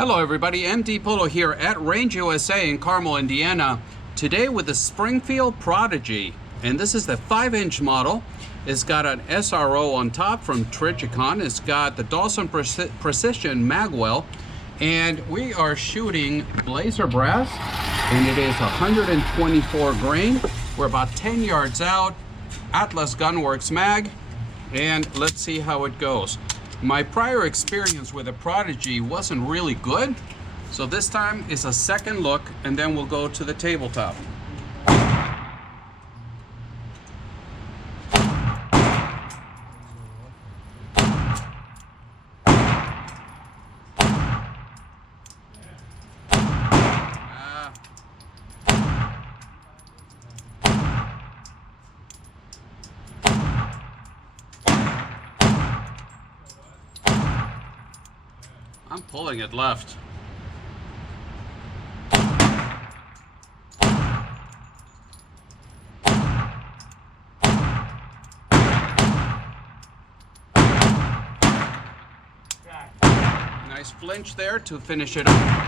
Hello everybody, MD Polo here at Range USA in Carmel, Indiana. Today with the Springfield Prodigy, and this is the 5-inch model. It's got an SRO on top from Trigicon. It's got the Dawson Precision Magwell, and we are shooting Blazer brass, and it is 124 grain. We're about 10 yards out, Atlas Gunworks mag, and let's see how it goes. My prior experience with the Prodigy wasn't really good, so this time is a second look, and then we'll go to the tabletop. I'm pulling it left. Nice flinch there to finish it up.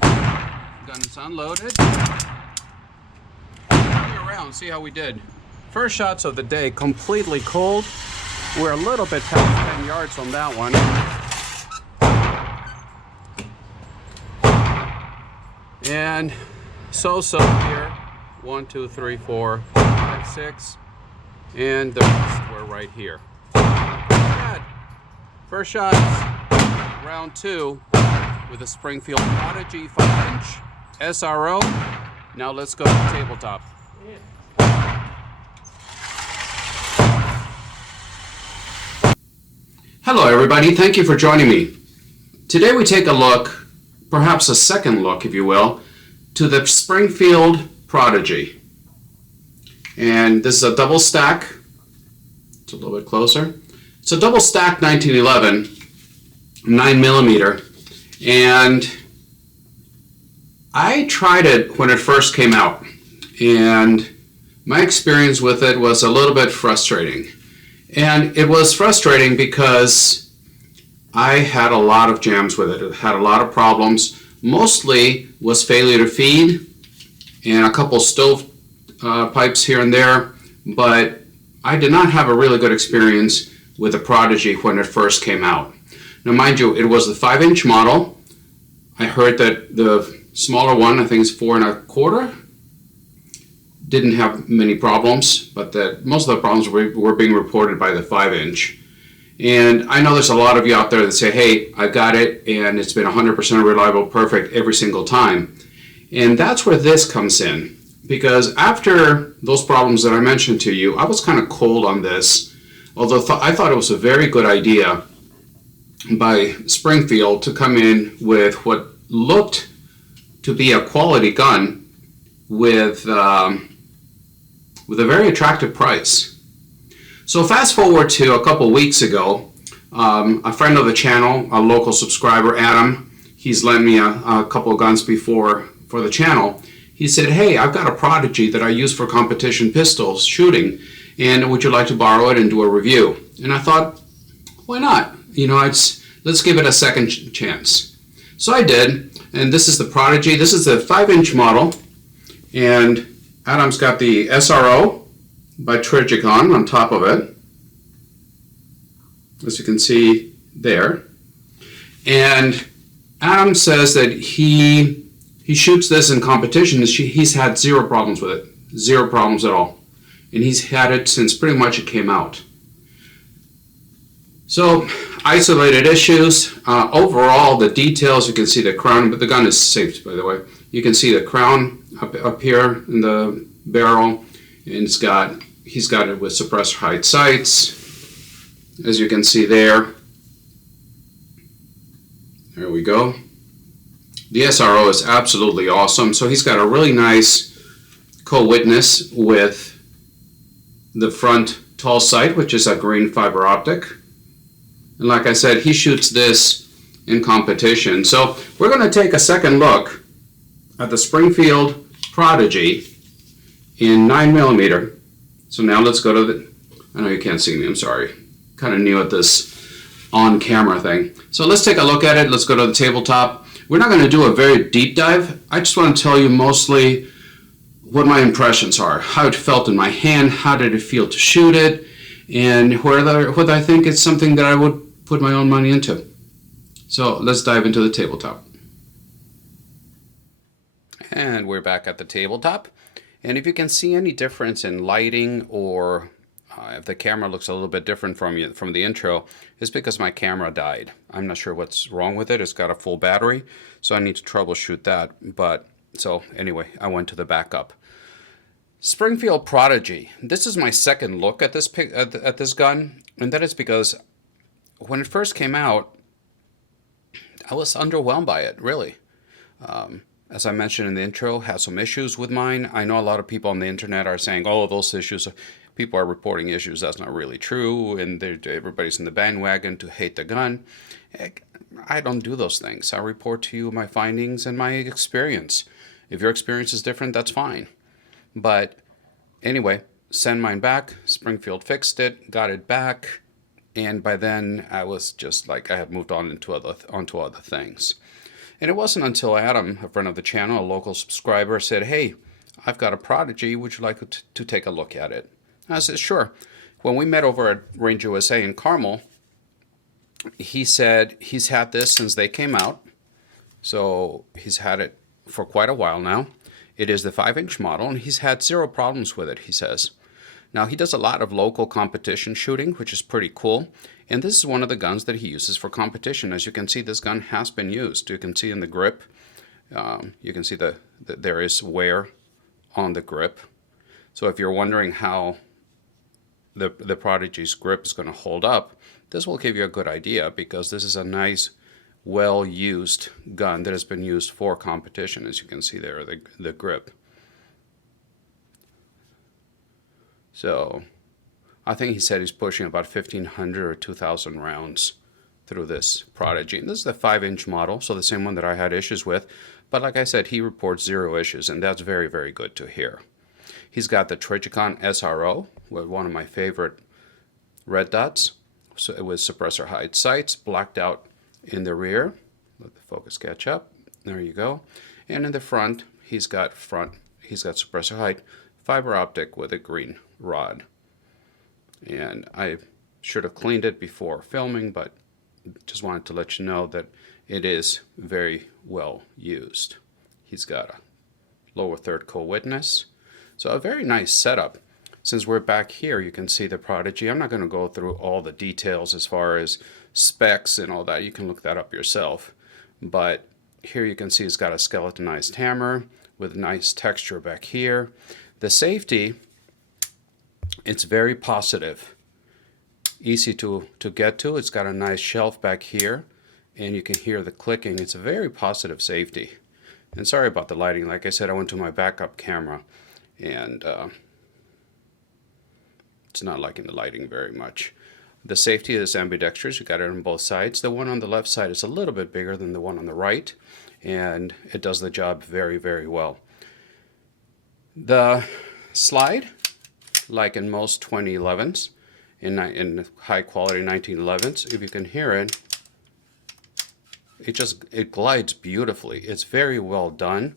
Gun is unloaded. Around, see how we did. First shots of the day, completely cold. We're a little bit past 10 yards on that one. And so here, 1, 2, 3, 4, 5, 6, and the rest were right here. Good. First shots, round 2 with a Springfield Prodigy 5-inch SRO. Now let's go to the tabletop. Hello everybody, thank you for joining me. Today we take a look, perhaps a second look, if you will, to the Springfield Prodigy. And this is a double stack. It's a little bit closer. It's a double stack 1911, 9mm, and I tried it when it first came out, and my experience with it was a little bit frustrating. And it was frustrating because I had a lot of jams with it. It had a lot of problems. Mostly was failure to feed and a couple stove pipes here and there, but I did not have a really good experience with the Prodigy when it first came out. Now mind you, it was the 5-inch model. I heard that the smaller one, I think it's 4 1/4, didn't have many problems, but that most of the problems were being reported by the 5-inch. And I know there's a lot of you out there that say, hey, I got it and it's been 100% reliable, perfect every single time. And that's where this comes in, because after those problems that I mentioned to you, I was kind of cold on this, although I thought it was a very good idea by Springfield to come in with what looked to be a quality gun with a very attractive price. So fast forward to a couple weeks ago, a friend of the channel, a local subscriber, Adam, he's lent me a couple of guns before for the channel. He said, hey, I've got a Prodigy that I use for competition pistols shooting, and would you like to borrow it and do a review? And I thought, why not? You know, let's give it a second chance. So I did, and this is the Prodigy. This is the 5-inch model, and Adam's got the SRO by Trigicon on top of it, as you can see there. And Adam says that he shoots this in competition. He's had 0 problems with it, 0 problems at all, and he's had it since pretty much it came out. So isolated issues. Overall, the details, you can see the crown, but the gun is safe, by the way. You can see the crown up here in the barrel, and he's got it with suppressor height sights, as you can see there. There we go. The SRO is absolutely awesome. So he's got a really nice co-witness with the front tall sight, which is a green fiber optic. And like I said, he shoots this in competition. So we're going to take a second look at the Springfield Prodigy in 9mm. So now let's go to the, I know you can't see me, I'm sorry. Kind of new at this. on-camera thing. So let's take a look at it. Let's go to the tabletop. We're not going to do a very deep dive. I just want to tell you mostly what my impressions are, how it felt in my hand, how did it feel to shoot it, and whether I think it's something that I would put my own money into. So let's dive into the tabletop. And we're back at the tabletop. And if you can see any difference in lighting, or if the camera looks a little bit different from the intro, it's because my camera died. I'm not sure what's wrong with it. It's got a full battery, so I need to troubleshoot that. But so anyway, I went to the backup. Springfield Prodigy. This is my second look at this gun, and that is because when it first came out, I was underwhelmed by it, really. As I mentioned in the intro, had some issues with mine. I know a lot of people on the internet are saying, oh, those issues, people are reporting issues. That's not really true, and everybody's in the bandwagon to hate the gun. I don't do those things. I report to you my findings and my experience. If your experience is different, that's fine. But anyway, send mine back. Springfield fixed it, got it back, and by then I was just like, I had moved on onto other things. And it wasn't until Adam, a friend of the channel, a local subscriber, said, hey, I've got a Prodigy, would you like to take a look at it? I said, sure. When we met over at Range USA in Carmel, he said he's had this since they came out. So he's had it for quite a while now. It is the 5-inch model, and he's had zero problems with it, he says. Now, he does a lot of local competition shooting, which is pretty cool. And this is one of the guns that he uses for competition. As you can see, this gun has been used. You can see in the grip, you can see there is wear on the grip. So if you're wondering how the Prodigy's grip is going to hold up, this will give you a good idea, because this is a nice, well-used gun that has been used for competition. As you can see there, the grip. So I think he said he's pushing about 1,500 or 2,000 rounds through this Prodigy. And this is the 5-inch model, so the same one that I had issues with. But like I said, he reports zero issues, and that's very, very good to hear. He's got the Trigicon SRO, with one of my favorite red dots, so with suppressor height sights, blacked out in the rear. Let the focus catch up. There you go. And in the front, he's got suppressor height, fiber optic with a green rod. And I should have cleaned it before filming, but just wanted to let you know that it is very well used. He's got a lower third co-witness. So a very nice setup. Since we're back here, you can see the Prodigy. I'm not going to go through all the details as far as specs and all that. You can look that up yourself. But here you can see it's got a skeletonized hammer with nice texture back here. The safety, it's very positive. Easy to get to. It's got a nice shelf back here, and you can hear the clicking. It's a very positive safety. And sorry about the lighting. Like I said, I went to my backup camera, and it's not liking the lighting very much. The safety is ambidextrous. You got it on both sides. The one on the left side is a little bit bigger than the one on the right, and it does the job very, very well. The slide, like in most 2011s, in high quality 1911s, if you can hear it, it glides beautifully. It's very well done.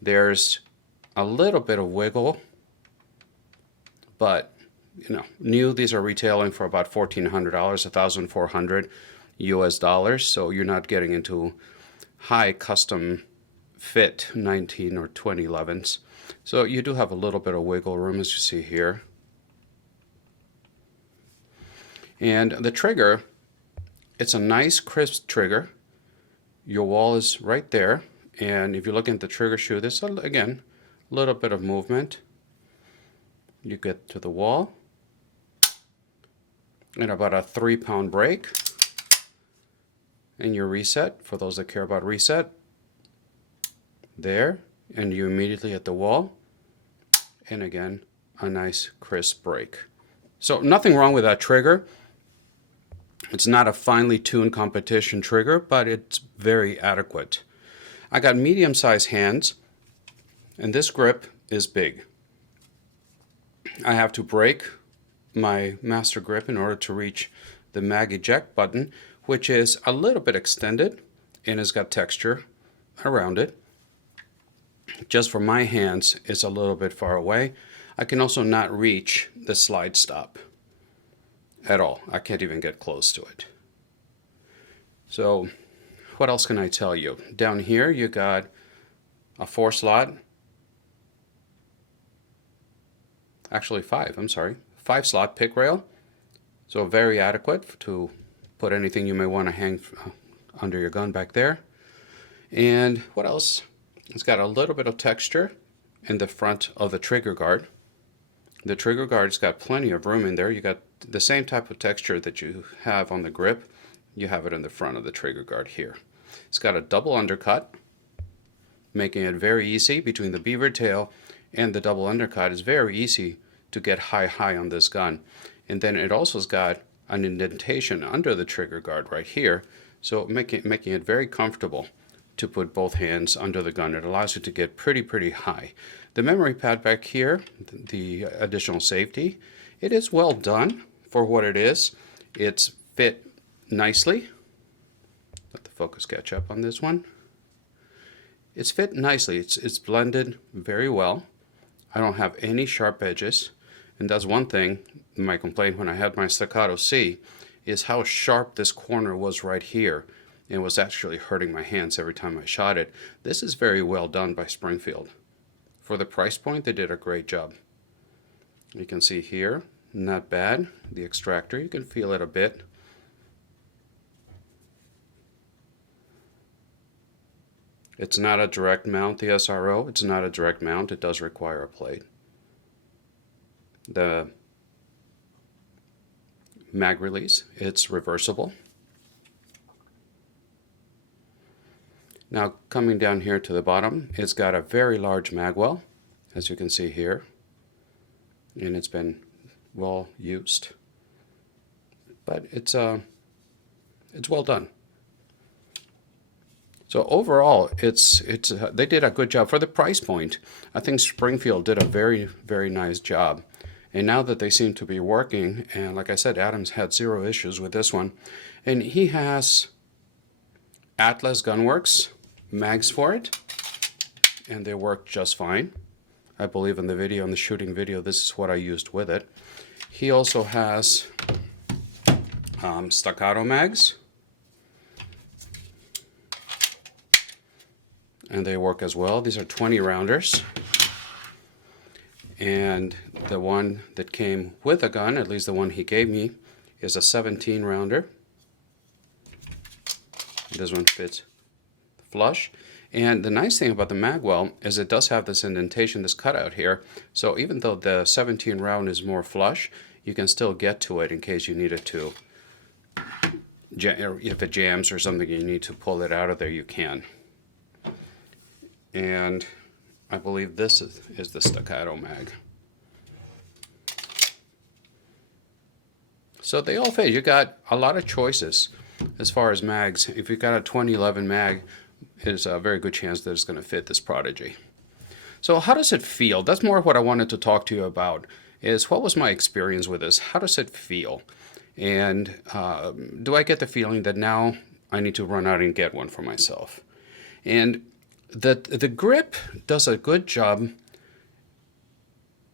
There's a little bit of wiggle, but new, these are retailing for about $1,400, $1,400 US dollars. So you're not getting into high custom fit 19 or 2011s. So you do have a little bit of wiggle room, as you see here. And the trigger, it's a nice crisp trigger. Your wall is right there. And if you look at the trigger shoe, there's, again, a little bit of movement. You get to the wall. And about a 3-pound brake. And your reset, for those that care about reset. There. And you immediately hit the wall. And again, a nice crisp brake. So nothing wrong with that trigger. It's not a finely tuned competition trigger, but it's very adequate. I got medium-sized hands, and this grip is big. I have to break my master grip in order to reach the mag eject button, which is a little bit extended and has got texture around it. Just for my hands, it's a little bit far away. I can also not reach the slide stop at all. I can't even get close to it. So what else can I tell you? Down here you got a 4-slot, actually 5, I'm sorry, 5-slot pick rail. So very adequate to put anything you may want to hang under your gun back there. And what else? It's got a little bit of texture in the front of the trigger guard. The trigger guard's got plenty of room in there. You got the same type of texture that you have on the grip. You have it in the front of the trigger guard here. It's got a double undercut, making it very easy between the beaver tail and the double undercut. It's very easy to get high on this gun. And then it also has got an indentation under the trigger guard right here, so making it very comfortable to put both hands under the gun. It allows you to get pretty high. The memory pad back here, the additional safety, it is well done for what it is. It's fit nicely. Let the focus catch up on this one. It's fit nicely. It's blended very well. I don't have any sharp edges, and that's one thing. My complaint when I had my staccato C is how sharp this corner was right here. It was actually hurting my hands every time I shot it. This is very well done by Springfield. For the price point, they did a great job. You can see here, not bad. The extractor, you can feel it a bit. It's not a direct mount, the SRO. It's not a direct mount. It does require a plate. The mag release, it's reversible. Now coming down here to the bottom, it's got a very large mag well, as you can see here, and it's been well used, but it's well done. So overall, they did a good job for the price point. I think Springfield did a very nice job. And now that they seem to be working, and like I said, Adam's had 0 issues with this one, and he has Atlas Gunworks mags for it, and they work just fine. I believe in the shooting video, this is what I used with it. He also has staccato mags, and they work as well. These are 20 rounders, and the one that came with the gun, at least the one he gave me, is a 17 rounder. This one fits flush. And the nice thing about the magwell is it does have this indentation, this cutout here. So even though the 17 round is more flush, you can still get to it in case you need it to. If it jams or something, you need to pull it out of there, you can. And I believe this is the staccato mag. So they all fit. You got a lot of choices as far as mags. If you've got a 2011 mag, there's a very good chance that it's going to fit this Prodigy. So how does it feel? That's more what I wanted to talk to you about, is what was my experience with this? How does it feel? And do I get the feeling that now I need to run out and get one for myself? And the grip does a good job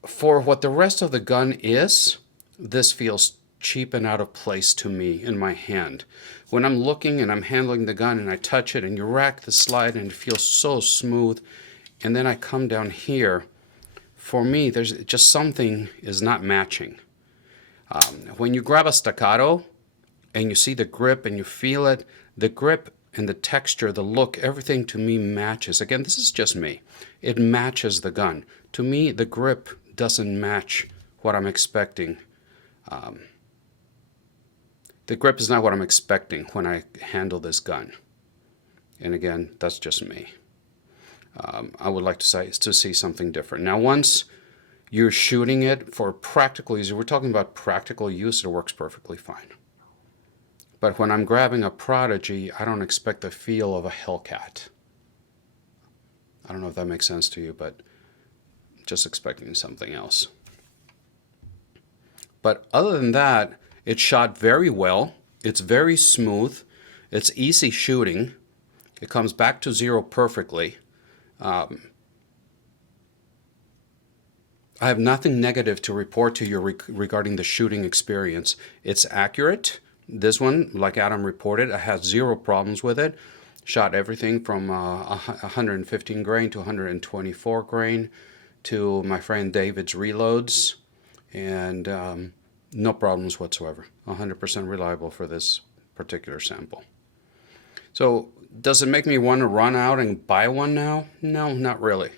for what the rest of the gun is. This feels cheap and out of place to me in my hand. When I'm looking and I'm handling the gun and I touch it and you rack the slide and it feels so smooth, and then I come down here, for me there's just something is not matching. When you grab a staccato and you see the grip and you feel it, the grip and the texture, the look, everything to me matches. Again, this is just me. It matches the gun. To me, the grip doesn't match what I'm expecting. The grip is not what I'm expecting when I handle this gun. And again, that's just me. I would like to see something different. Now, once you're shooting it for practical use, we're talking about practical use, it works perfectly fine. But when I'm grabbing a Prodigy, I don't expect the feel of a Hellcat. I don't know if that makes sense to you, but just expecting something else. But other than that, It shot very well. It's very smooth. It's easy shooting. It comes back to zero perfectly. I have nothing negative to report to you regarding the shooting experience. It's accurate. This one, like Adam reported, I had zero problems with it. Shot everything from 115 grain to 124 grain to my friend David's reloads, and no problems whatsoever. 100% reliable for this particular sample. So does it make me want to run out and buy one now? No, not really.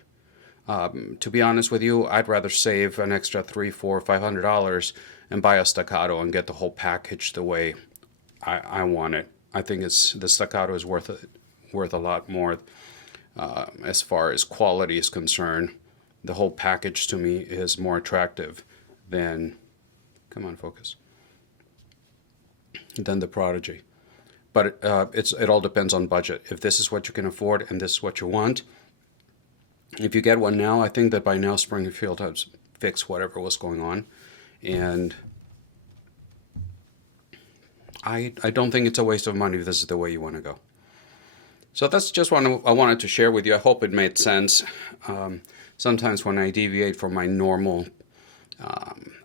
To be honest with you, I'd rather save an extra $300, $400, $500 and buy a Staccato and get the whole package the way I want it. I think the Staccato is worth a lot more as far as quality is concerned. The whole package to me is more attractive than, come on, focus, than the Prodigy. But it all depends on budget. If this is what you can afford and this is what you want, if you get one now, I think that by now Springfield has fixed whatever was going on. And I don't think it's a waste of money if this is the way you want to go. So that's just what I wanted to share with you. I hope it made sense. Sometimes when I deviate from my normal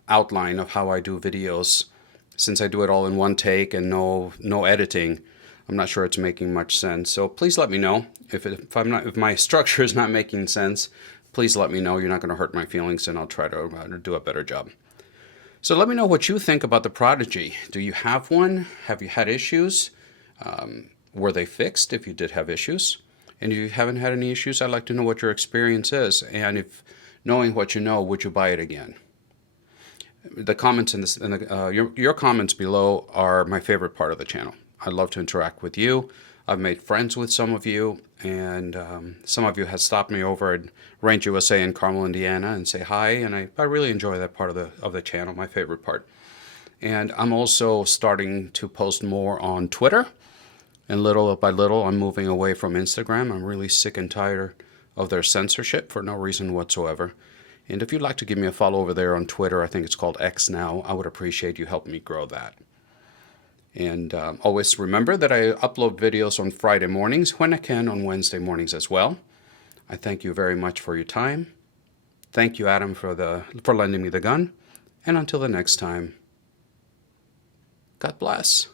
outline of how I do videos, since I do it all in one take and no editing, I'm not sure it's making much sense. So please let me know if my structure is not making sense. Please let me know. You're not going to hurt my feelings, and I'll try to do a better job. So let me know what you think about the Prodigy. Do you have one? Have you had issues? Were they fixed if you did have issues? And if you haven't had any issues, I'd like to know what your experience is. And if knowing what you know, would you buy it again? The comments your comments below are my favorite part of the channel. I love to interact with you. I've made friends with some of you, and some of you have stopped me over at Range USA in Carmel, Indiana, and say hi. And I really enjoy that part of the channel, my favorite part. And I'm also starting to post more on Twitter. And little by little, I'm moving away from Instagram. I'm really sick and tired of their censorship for no reason whatsoever. And if you'd like to give me a follow over there on Twitter, I think it's called X now, I would appreciate you helping me grow that. And always remember that I upload videos on Friday mornings, when I can on Wednesday mornings as well. I thank you very much for your time. Thank you, Adam, for lending me the gun. And until the next time, God bless.